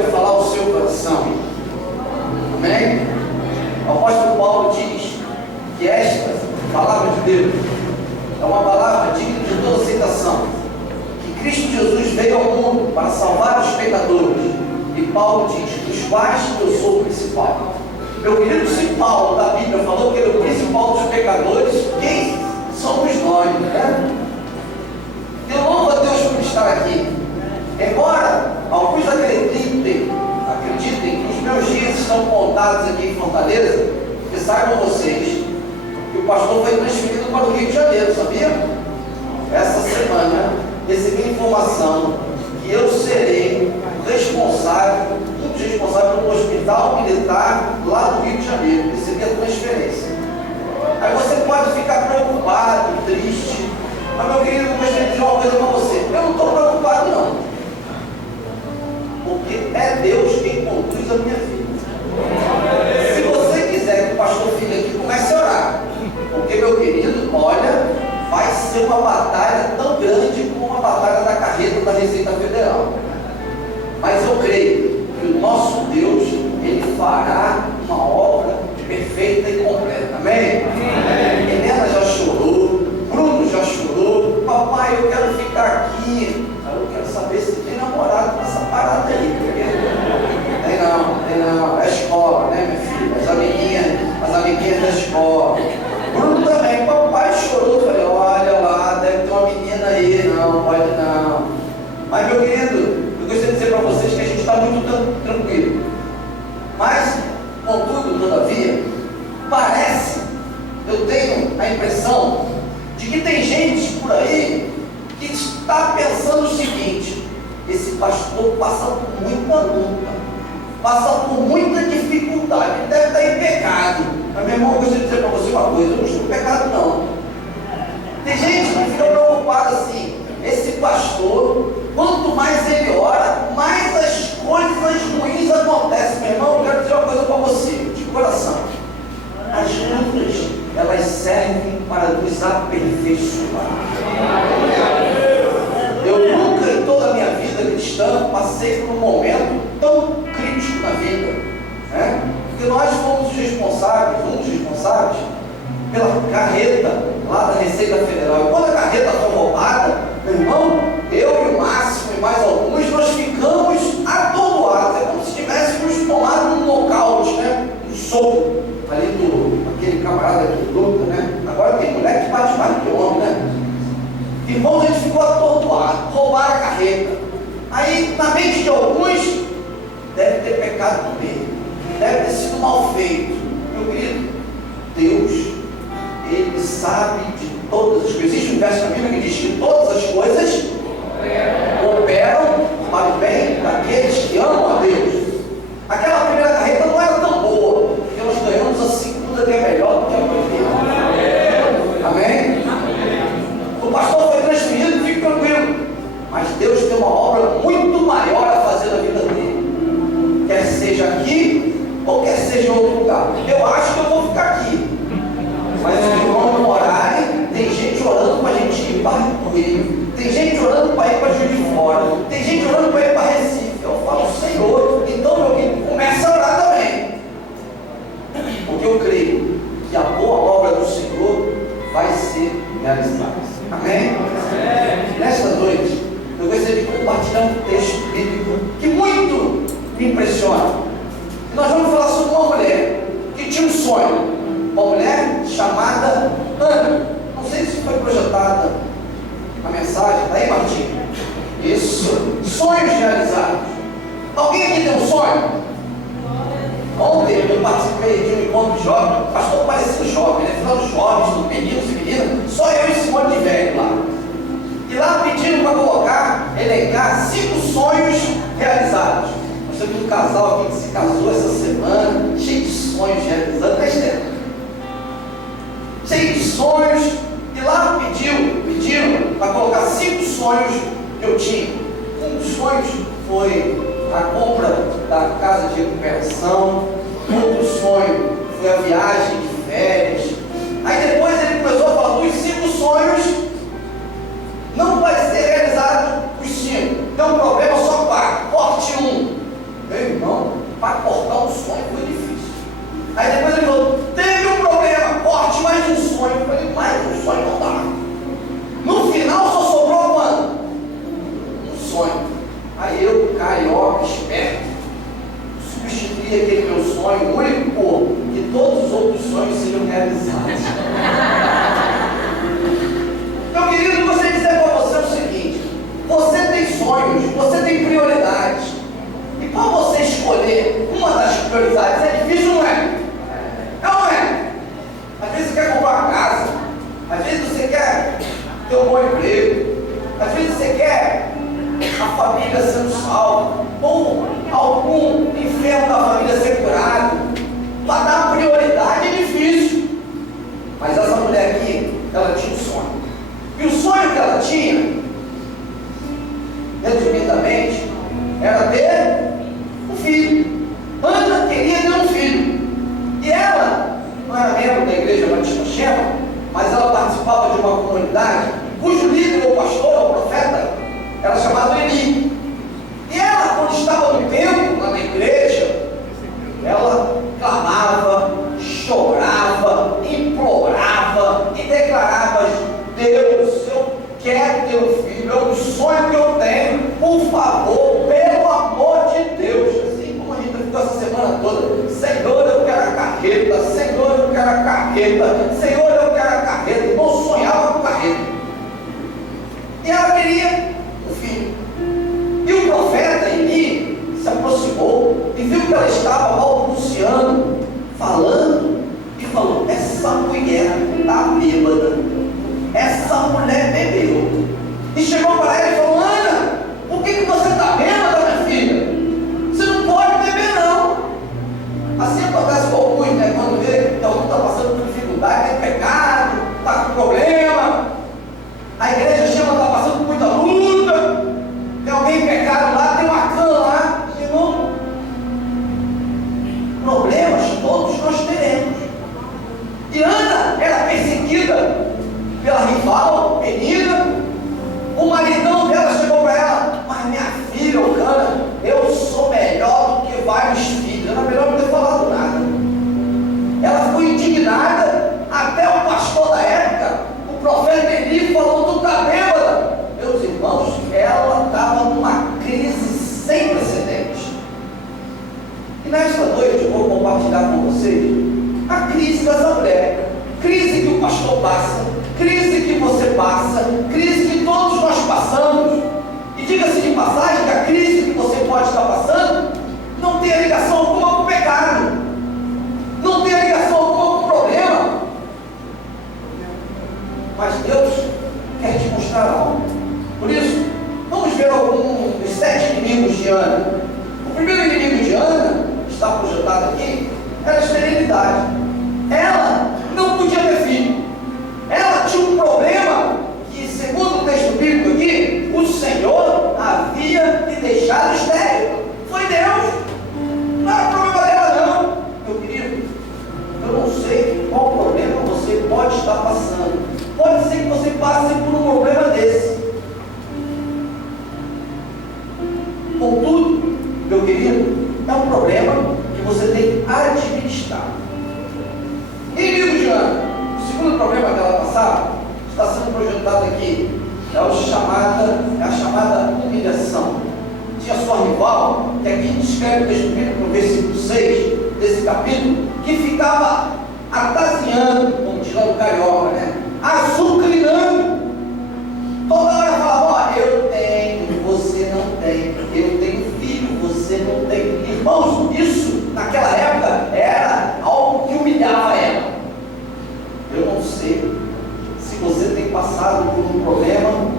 Bíblia falar ao seu coração. Amém? O apóstolo Paulo diz que esta palavra de Deus é uma palavra digna de toda aceitação, que Cristo Jesus veio ao mundo para salvar os pecadores, e Paulo diz, dos quais eu sou o principal. Meu querido, se Paulo da Bíblia falou que ele é o principal dos pecadores, quem somos nós, né? Eu louvo a Deus por estar aqui. Embora alguns acreditem que os meus dias estão contados aqui em Fortaleza, que saibam vocês que o pastor foi transferido para o Rio de Janeiro, sabia? Essa semana recebi informação que eu serei responsável, muito responsável pelo hospital militar lá do Rio de Janeiro. Recebi a transferência. Aí você pode ficar preocupado, triste, mas meu querido, eu gostaria de dizer uma coisa para você. Eu não estou preocupado não, porque é Deus quem conduz a minha vida. Se você quiser que o pastor fique aqui, comece a orar, porque meu querido, olha, vai ser uma batalha tão grande como uma batalha da carreta da Receita Federal. Mas eu creio que o nosso Deus, Ele fará uma obra perfeita e completa. Amém? Helena já chorou, Bruno já chorou. Papai, eu quero ficar aqui. Eu quero saber se tem namorado nessa parada aí. Tem não. É escola, né, minha filha? As amiguinhas da escola. Bruno também. Papai chorou. Falei, olha lá, deve ter uma menina aí. Não, pode não. Mas, meu querido, eu gostaria de dizer para vocês que a gente está muito tranquilo. Mas, contudo, todavia, parece, eu tenho a impressão de que tem gente por aí que está pensando o seguinte: esse pastor passa por muita luta, passa por muita dificuldade, ele deve estar em pecado. Mas, meu irmão, eu gostaria de dizer para você uma coisa: eu não estou em pecado não. Tem gente que fica preocupada assim: esse pastor, quanto mais ele ora, mais as coisas ruins acontecem. Meu irmão, eu quero dizer uma coisa para você, de coração: as lutas, elas servem para nos aperfeiçoar. Eu nunca em toda a minha vida cristã passei por um momento tão crítico na vida, né? Porque nós fomos os responsáveis, pela carreta lá da Receita Federal. E quando a carreta foi roubada, meu irmão, eu e o Máximo e mais alguns, nós ficamos atordoados. É como se tivéssemos tomado um nocaute, né? Um soco ali aquele camarada que luta, né? Agora tem mulher que bate mais que homem, né? Irmãos, a gente ficou atordoado, roubaram a carreta. Aí, na mente de alguns, deve ter pecado no meio, deve ter sido mal feito. Meu querido, Deus, Ele sabe de todas as coisas. Existe um verso na Bíblia que diz que todas as coisas cooperam para o bem daqueles que amam a Deus. Aquela primeira carreta não era tão boa, porque nós ganhamos a segunda, que é melhor do que a primeira. Amém? O pastor foi transferido, fique tranquilo, mas Deus tem uma obra muito maior a fazer na vida dele, quer seja aqui ou quer seja em outro lugar. Eu acho que eu vou ficar aqui, mas os irmãos não orarem, tem gente orando para a gente ir para o Rio, tem gente orando para ir para Juiz de Fora, tem gente orando para ir para Recife. Eu falo, Senhor, então meu querido, começa a orar também, porque eu creio que a boa obra do Senhor vai ser realizada. Amém? Nesta noite, eu gostaria de compartilhar um texto bíblico que muito me impressiona. Nós vamos falar sobre uma mulher que tinha um sonho, uma mulher chamada Ana. Não sei se foi projetada a mensagem, está aí, Martinho? Isso, sonhos realizados. Alguém aqui tem um sonho? Ontem eu participei de um encontro jovem, o pastor parecia jovem, né? Final dos jovens, dos meninos e meninas, só eu e Simone de velho lá. E lá pedindo para colocar, elencar 5 sonhos realizados. Nós temos um casal aqui que se casou essa semana, cheio de sonhos realizados, né, Estela? Cheio de sonhos, e lá pediram para colocar 5 sonhos que eu tinha. Um dos sonhos foi a compra da casa de recuperação, outro sonho foi a viagem de férias. Aí depois ele começou a falar dos 5 sonhos, não vai ser realizado os 5, tem um problema, só 4, corte 1. Meu para cortar um sonho foi difícil. Aí depois ele falou, teve um problema, corte mais um sonho. Eu falei, mais um sonho não dá. No final só sobrou quanto? Um sonho. Aí eu, carioca, esperto, substituí aquele meu sonho único por que todos os outros sonhos sejam realizados. Meu querido, eu gostaria de dizer para você o seguinte: você tem sonhos, você tem prioridades, e para você escolher uma das prioridades é difícil, não é? É ou não é? Às vezes você quer comprar uma casa, às vezes você quer ter um bom emprego, às vezes você quer a família sendo salva, ou algum enfermo da família ser curado. Para dar prioridade é difícil. Mas essa mulher aqui, ela tinha um sonho. E o sonho que ela tinha, resumidamente, era ter um filho. Ana queria ter um filho. E ela não era membro da igreja Batista Shema, mas ela participava de uma comunidade cujo líder, ou pastor, ou profeta, era chamado Eli. E ela, quando estava no templo, lá na igreja, ela clamava, chorava, implorava e declarava: Deus, eu quero ter um filho, é um sonho que eu tenho, por favor, pelo amor de Deus. Assim como a gente ficou essa semana toda: Senhor, eu quero a carreta, Senhor, eu quero a carreta, Senhor, eu quero a carreta. Eu sonhava com carreta. E ela queria um filho. E o profeta Eli se aproximou e viu que ela estava balbuciando, falando, e falou: essa mulher está bêbada, essa mulher bebeu. E chegou para ela e falou: Ana, por que você está bêbada, minha filha? Você não pode beber, não. Assim acontece com alguns, né? Quando vê que alguém está passando por dificuldade, tem pecado, está com problema, a igreja chama, está passando por muita luta, tem alguém pecado lá, tem uma cana lá. Irmão, problemas todos nós teremos. E Ana era perseguida pela rival, Penina. O maridão dela chegou para ela: mas minha filha, Cana, eu sou melhor do que vários filhos. Era melhor não ter falado nada. Ela ficou indignada. Até o pastor da época, o profeta Eli, falou: tu está bêbada. Meus irmãos, ela estava numa crise sem precedentes. E nesta noite eu vou compartilhar com vocês a crise dessa mulher. Crise que o pastor passa, crise que você passa, crise que todos nós passamos. E diga-se de passagem que a crise que você pode estar passando não tem ligação alguma com o pecado, não tem ligação alguma com o problema. Mas Deus quer te mostrar algo. Por isso, vamos ver alguns dos 7 inimigos de Ana. O primeiro inimigo de Ana, que está projetado aqui, era a esterilidade. Ela não podia ter filho. Ela tinha um problema que, segundo o texto bíblico aqui, o Senhor havia lhe deixado estéril. Foi Deus. Não era problema dela, não. Meu querido, eu não sei qual problema você pode estar passando. Pode ser que você passe por um problema desse. Contudo, meu querido, é um problema que você tem que administrar. Inimigo de Ana, o segundo problema que ela passava, está sendo projetado aqui, é a chamada humilhação. Tinha sua rival, que aqui descreve o texto bíblico no versículo 6 desse capítulo, que ficava ataziando, como diz lá no carioca, né? Açucrinando. Toda hora falava: ó, eu tenho, você não tem, eu tenho filho, você não tem. Irmãos, isso naquela época era algo que humilhava ela. Eu não sei se você tem passado por um problema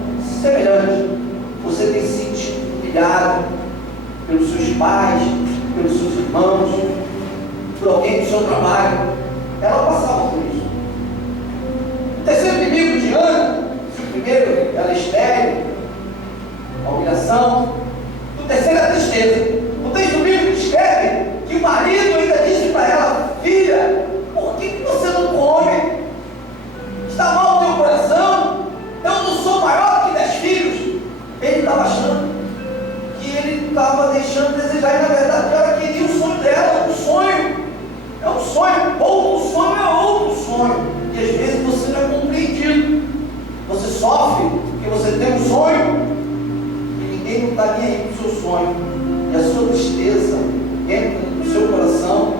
semelhante. Você tem se sentido humilhado pelos seus pais, pelos seus irmãos, por alguém do seu trabalho. Ela passava por isso. O terceiro inimigo de Ana, se o primeiro ela é estéril, a humilhação, o terceiro é a tristeza. O texto bíblico descreve que o marido ainda disse para ela: filha, por que você não come? Está mal o teu coração? Eu não sou maior que 10 filhos. Ele estava achando que ele estava deixando de desejar, e na verdade ela queria o sonho seu sonho e a sua tristeza entra no seu coração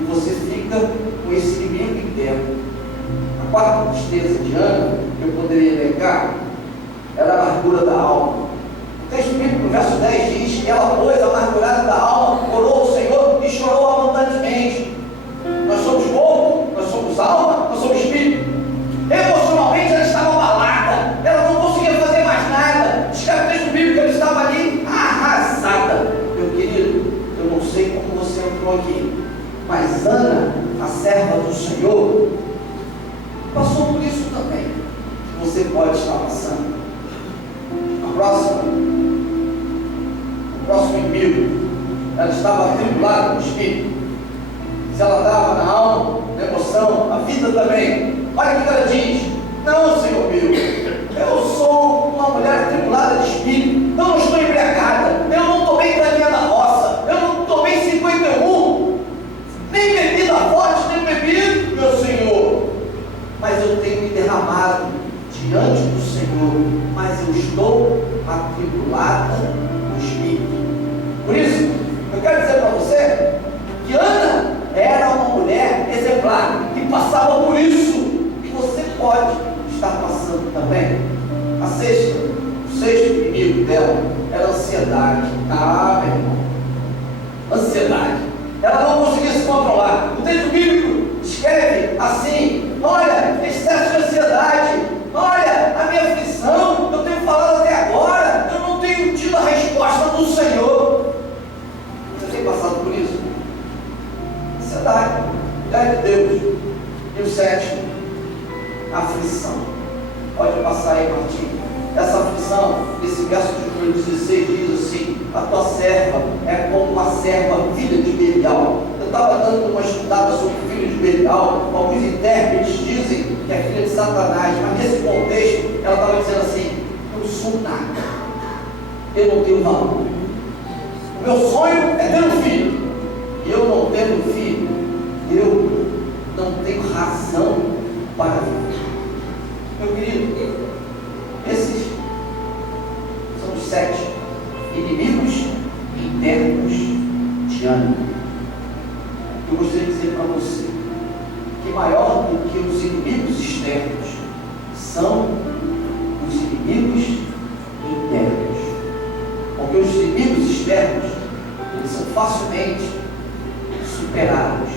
e você fica com esse inimigo interno. A quarta tristeza de Ana, que eu poderia elencar, era a amargura da alma. O texto bíblico, no verso 10, diz que ela, pois, amargurada da alma, orou ao Senhor e chorou abundantemente. Nós somos corpo, nós somos alma, nós somos espírito. Emocionalmente ela estava abalada, ela não conseguia fazer mais nada. Diz que o texto bíblico, ela estava ali arrasada. Meu querido, eu não sei como você entrou aqui, mas Ana, a serva do Senhor, passou por isso também. Você pode estar passando. O próximo inimigo, ela estava atribulada no espírito. Se ela estava na alma, na emoção, a vida também. Olha o que ela diz: não, Senhor meu, eu sou uma mulher atribulada de espírito, eu não estou embriagada, eu não tomei caninha da roça, eu não tomei 51, nem bebida forte, nem bebido, meu Senhor, mas eu tenho me derramado diante do Senhor, mas eu estou atribulada no espírito. Por isso, eu quero dizer para você que Ana era uma mulher exemplar, que passava por isso, e você pode estar passando também. O sexto inimigo dela era a ansiedade. Ah, meu irmão, ansiedade. Ela não conseguia se controlar. O texto bíblico escreve assim: olha, excesso de ansiedade, olha, a minha aflição, eu tenho falado até agora, eu não tenho tido a resposta do Senhor. Você tem passado por isso? Ansiedade, mulher de Deus. E o sétimo, aflição. Pode passar aí, Martim. Essa aflição, esse verso de número 16 diz assim: a tua serva é como uma serva filha de Belial. Eu estava dando uma estudada sobre o filho de Belial. Alguns intérpretes dizem que é filha de Satanás, mas nesse contexto ela estava dizendo assim: eu sou nada, eu não tenho valor. O meu sonho é ter um filho, e eu não tendo filho, eu não tenho razão para viver. Meu querido, esses são os 7 inimigos internos de Ana. Eu gostaria de dizer para você que maior do que os inimigos externos são os inimigos internos. Porque os inimigos externos, eles são facilmente superados,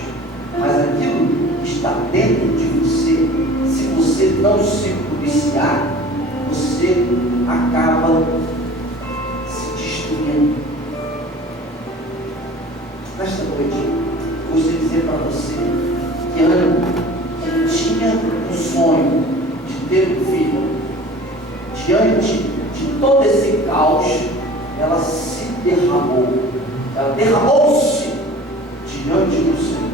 mas aquilo que está dentro de você, se você não se policiar, você acaba se destruindo. Nesta noite, eu gostaria de dizer para você que Ana, que tinha o sonho de ter um filho, diante de todo esse caos, ela se derramou, ela derramou-se diante do Senhor.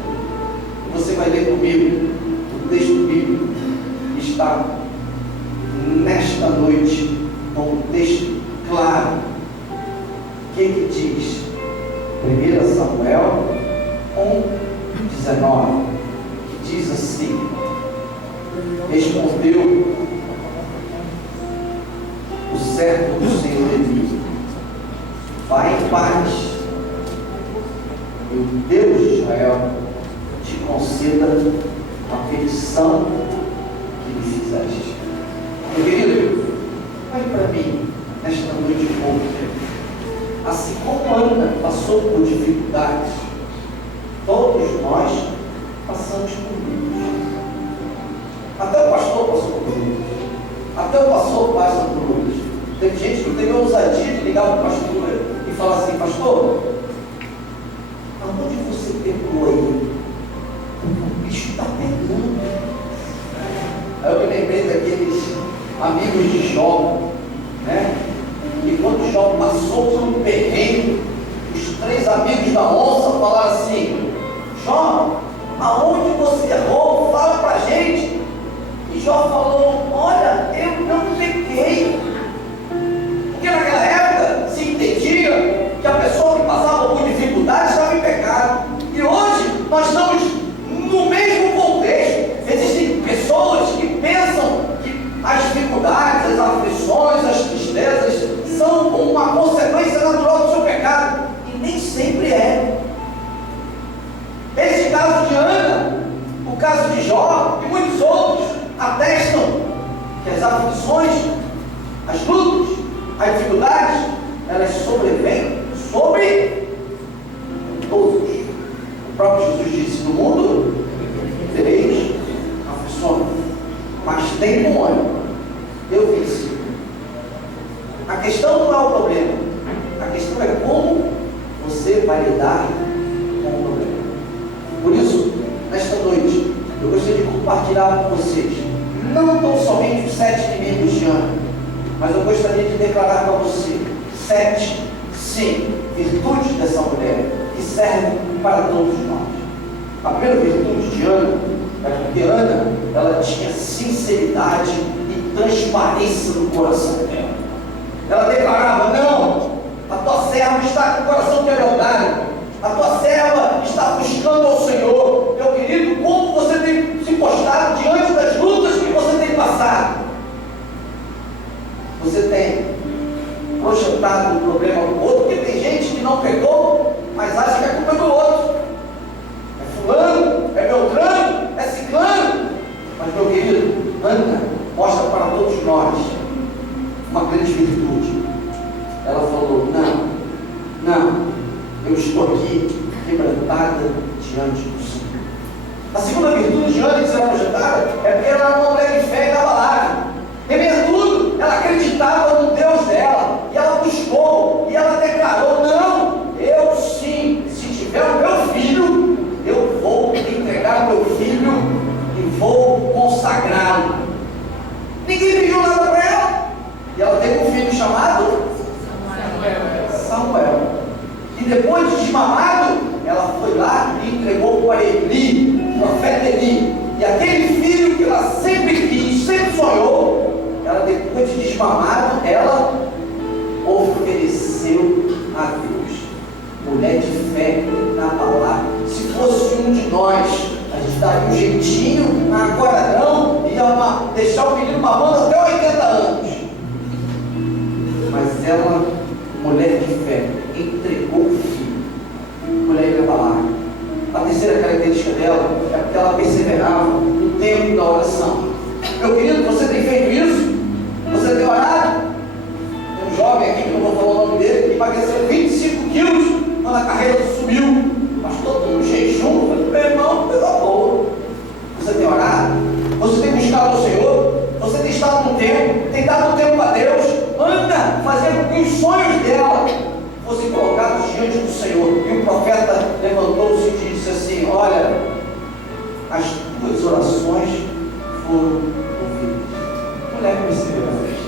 Você vai ler comigo o texto bíblico que está nesta noite, com um texto claro. O que diz? 1 Samuel 1:19, que diz assim: respondeu o servo do Senhor Eli: vai em paz, e o Deus de Israel te conceda a petição que lhe fizeste. Meu querido, olhe para mim nesta noite de pouco. Assim como Ana passou por dificuldades, todos nós passamos por lutas. Até o pastor passou por lutas. Até o pastor passa por lutas. Tem gente que teve a ousadia de ligar para o pastor e falar assim: pastor, aonde você pegou aí? O bicho está pegando. Aí eu me lembrei daqueles amigos de Jó, né? E quando Jó passou por um perrengue, os 3 amigos da onça falaram assim: Jó, aonde você errou? Fala pra gente. E Jó falou: olha, eu não pequei. Porque naquela época se entendia que a pessoa que passava por dificuldades estava em pecado. E hoje nós estamos no mesmo contexto. Existem pessoas que pensam que as dificuldades, as aflições, as tristezas são uma consequência caso de Ana, o caso de Jó e muitos outros atestam que as aflições, as lutas, as dificuldades, elas sobrevêm sobre todos. O próprio Jesus disse: no mundo tereis aflições, mas tem bom ânimo, eu venci. A questão não é o problema, a questão é como você vai lidar com o problema. Por isso, nesta noite, eu gostaria de compartilhar com vocês, não tão somente os 7 inimigos de Ana, mas eu gostaria de declarar para você 7, sim, virtudes dessa mulher, que servem para todos nós. A primeira virtude de Ana é porque Ana, ela tinha sinceridade e transparência no coração dela. Ela declarava: não, a tua serva está com o coração quebrantado, a tua serva está buscando ao Senhor. Meu querido, como você tem se postado diante das lutas que você tem passado? Você tem projetado o problema do outro, porque tem gente que não pegou, mas acha que a culpa é do outro. É fulano, é beltrano, é ciclano. Mas, meu querido, Ana mostra para todos nós uma grande virtude. Ela falou: não, eu estou aqui quebrantada diante do Senhor. A segunda virtude de Ana que será projetada é porque ela era uma mulher de fé inabalável. Primeiro tudo, ela acreditava no Deus dela, e ela buscou, e ela declarou: não, eu sim, se tiver o meu filho, eu vou entregar o meu filho e vou consagrá-lo. Ninguém pediu nada para ela, e ela teve um filho chamado Samuel. E depois de desmamado, ela foi lá e entregou para Eli, o profeta Eli. E aquele filho que ela sempre quis, sempre sonhou, ela, depois de desmamado, ela ofereceu a Deus. Mulher de fé na palavra. Se fosse um de nós, a gente daria um jeitinho, agora não, ia deixar o menino mamando até 80 anos. Mas ela, mulher de fé, entregou o filho. Mulher inabalável. A terceira característica dela é porque ela perseverava no tempo da oração. Meu querido, você tem feito isso? Você tem orado? Tem um jovem aqui, que não vou falar o nome dele, que emagreceu 25 quilos quando a carreira subiu. Pastor, todo um jejum. Eu falei: meu irmão, pelo amor. Você tem orado? Você tem buscado o Senhor? Você tem estado no tempo? Tem dado tempo a Deus? Anda fazendo com que os sonhos dela fossem colocados diante do Senhor. E o profeta levantou-se e disse assim: olha, as tuas orações foram ouvidas. Mulher perseverante,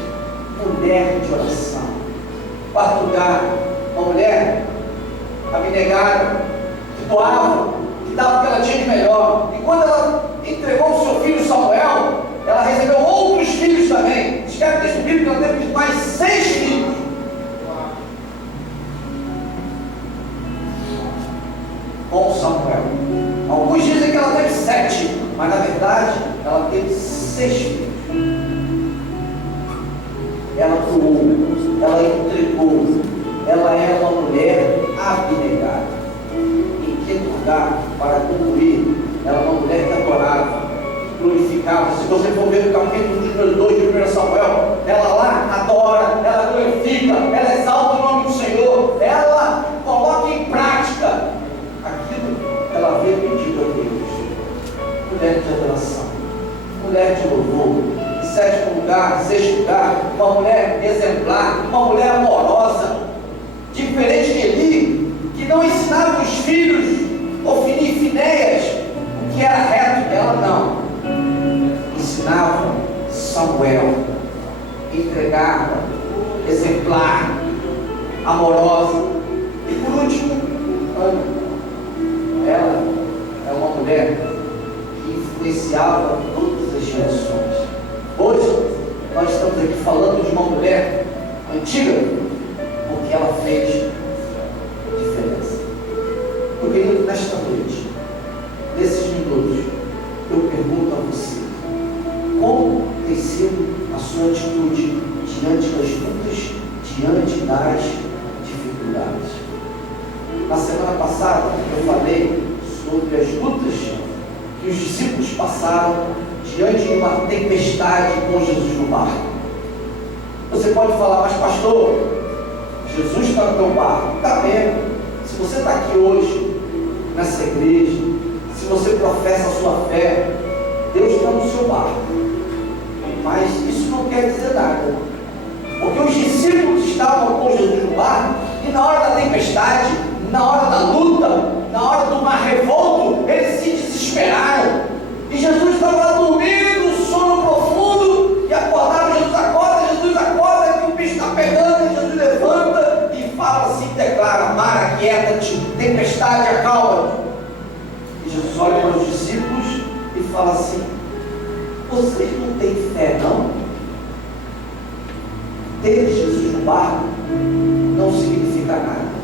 mulher de oração. Quarto lugar, uma mulher abnegada, que doava, que dava o que ela tinha de melhor. E quando ela entregou o seu filho Samuel, ela recebeu outros filhos também. Escreve o texto bíblico que ela teve mais 6 filhos. Com Samuel. Alguns dizem que ela teve 7, mas na verdade ela teve 6 filhos. Ela doou, ela entregou, ela é uma mulher abnegada. Em quinto lugar, para concluir, ela é uma mulher que adorava, glorificava. Se você for ver no capítulo número 2 de 1 Samuel, ela lá adora, ela glorifica, ela exalta o nome do Senhor, ela coloca em prática aquilo que ela havia pedido a Deus. Mulher de adoração, mulher de louvor. Em sétimo lugar, em sexto lugar, uma mulher exemplar, uma mulher amorosa, diferente de Eli, que não ensinava os filhos, Ofni e Finéias, o que era reto. Ela não ensinava Samuel, entregava, exemplar, amorosa. E por último, Ana. Ela é uma mulher que influenciava todas as gerações. Hoje nós estamos aqui falando de uma mulher antiga, porque ela fez diferença. Meu querido, nesta noite, nesses minutos, eu pergunto a você: como tem sido a sua atitude diante das lutas, diante das dificuldades? Na semana passada eu falei sobre as lutas que os discípulos passaram diante de uma tempestade com Jesus no barco. Você pode falar, mas pastor, Jesus está no teu barco. Está mesmo. Se você está aqui hoje, nessa igreja, se você professa a sua fé, Deus está no seu barco. Mas isso não quer dizer nada. Porque os discípulos estavam com Jesus no barco e na hora da tempestade, na hora da luta, na hora do mar revolto, eles se desesperaram. E Jesus estava lá dormindo, um sono profundo, e acordaram. Jesus acorda, que o bicho está pegando. E Jesus levanta e fala assim, declara: mar, aquieta-te, tempestade, acalma-te. E Jesus olha para os discípulos e fala assim: vocês não têm fé, não? Ter Jesus no barco não significa nada.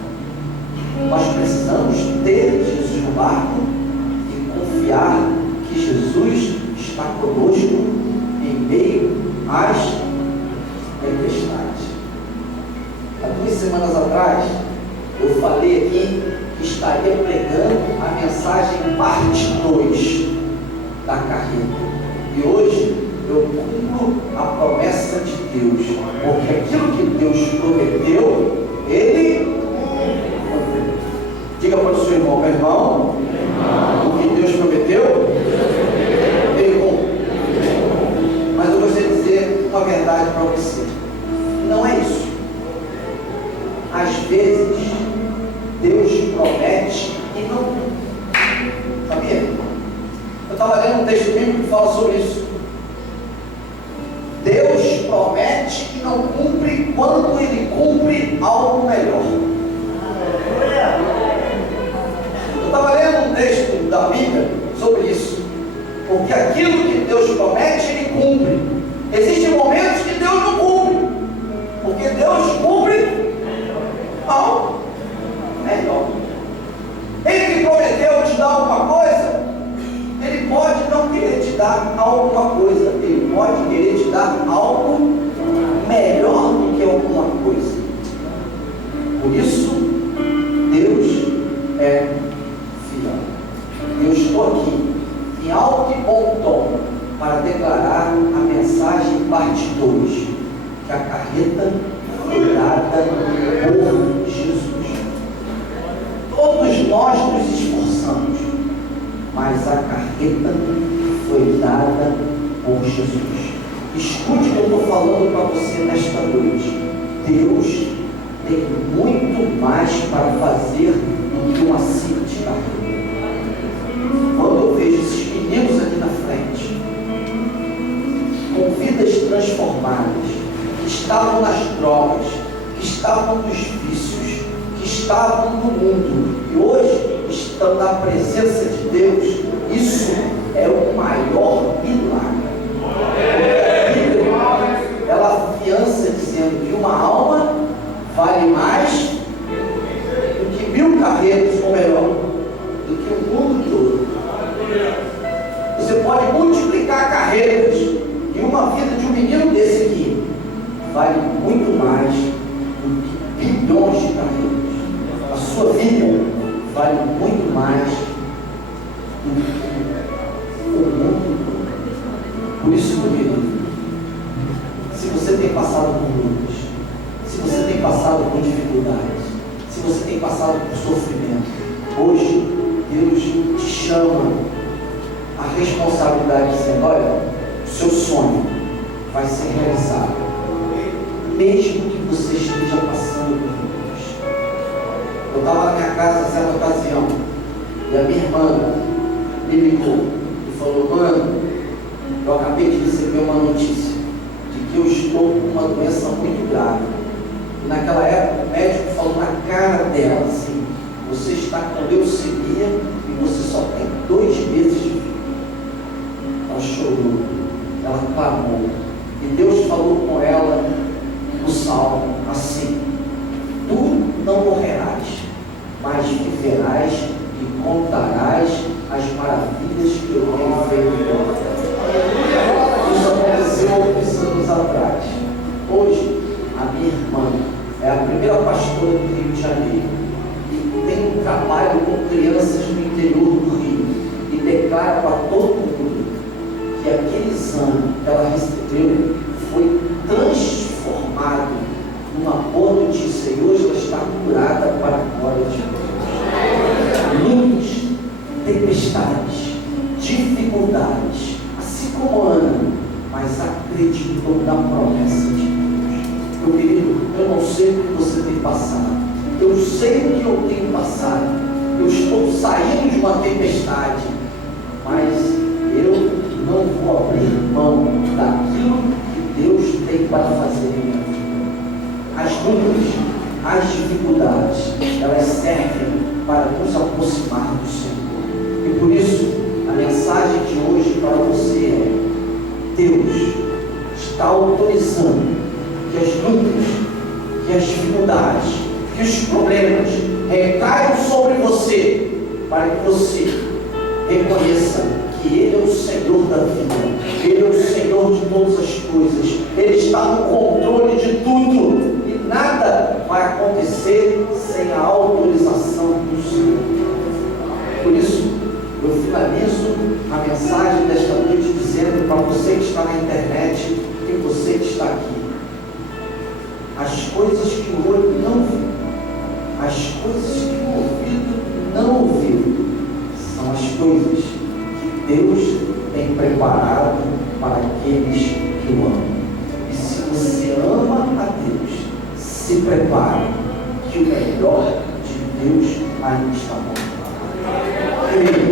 Nós precisamos ter Jesus no barco e confiar que Jesus está conosco em meio às tempestades. Há 2 semanas atrás, eu falei aqui que estaria pregando a mensagem parte 2 da carreta. E hoje eu cumpro a promessa de Deus, porque aquilo que Deus prometeu, Ele cumpre. Diga para o seu irmão: meu irmão, o que Deus prometeu, Ele cumpre. Mas eu gostaria de dizer uma verdade para você: não é isso. Às vezes Deus promete e não cumpre. Sabia? Eu estava lendo um texto bíblico que fala sobre isso. Deus promete e não cumpre quando Ele cumpre algo melhor. Eu estava lendo um texto da Bíblia sobre isso. Porque aquilo que Deus promete, Ele cumpre. Existem momentos que Deus não cumpre. Porque Deus cumpre algo melhor. Ele que prometeu te dar alguma coisa, Ele pode não querer te dar alguma coisa. Ele pode querer te dar algo melhor do que alguma coisa. Por isso, Deus é fiel. Eu estou aqui em alto e bom tom para declarar a mensagem parte 2, que a carreta foi dada por Jesus. Todos nós nos esforçamos, mas a carreta foi dada por Jesus. Escute o que eu estou falando para você nesta noite. Deus tem muito mais para fazer do que uma simples carreta. Quando eu vejo esses meninos aqui na frente, com vidas transformadas, que estavam nas drogas, que estavam nos vícios, que estavam no mundo, e hoje estão na presença de Deus, isso é o maior milagre. A Bíblia, ela afiança dizendo que uma alma vale mais do que 1000 carretas, ou melhor, do que o mundo todo. Você pode multiplicar carretas, e uma vida de um menino desse aqui vale muito mais do que bilhões de carretas. A sua vida vale muito mais do que o mundo todo. Por isso, meu querido, se você tem passado por lutas, se você tem passado por dificuldades, se você tem passado por sofrimento, hoje Deus te chama a responsabilidade dizendo: olha, o seu sonho vai ser realizado, mesmo que você esteja passando por lutas. Eu estava na minha casa em certa ocasião, e a minha irmã me ligou e falou: mano, eu acabei de receber uma notícia de que eu estou com uma doença muito grave. E naquela época o médico falou na cara dela assim: você está com leucemia e você só tem 2 meses de vida. Ela chorou, ela clamou, e Deus falou com ela no Salmo assim: tu não morrerás, mas viverás e contarás as maravilhas que eu tenho feito. Isso aconteceu alguns anos atrás. Hoje, a minha irmã é a primeira pastora do Rio de Janeiro e tem um trabalho com crianças no interior do ela recebeu foi transformado numa boa notícia, e hoje ela está curada para a glória de Deus. Lutas, tempestades, dificuldades, assim como Ana, mas acreditou na promessa de Deus. Meu querido, eu não sei o que você tem passado, eu sei o que eu tenho passado, eu estou saindo de uma tempestade, mas eu não vou abrir mão daquilo que Deus tem para fazer em minha vida. As lutas, as dificuldades, elas servem para nos aproximar do Senhor. E por isso, a mensagem de hoje para você é: Deus está autorizando que as lutas, que as dificuldades, que os problemas recaiam sobre você, para que você reconheça que Ele é o Senhor da vida, Ele é o Senhor de todas as coisas, Ele está no controle de tudo, e nada vai acontecer sem a autorização do Senhor. Por isso, eu finalizo a mensagem desta noite dizendo para você que está na internet e você que está aqui: as coisas que o olho não viu, as coisas que o ouvido não ouviu, são as coisas que Deus tem preparado para aqueles que o amam. E se você ama a Deus, se prepare, que o melhor de Deus ainda está por vir.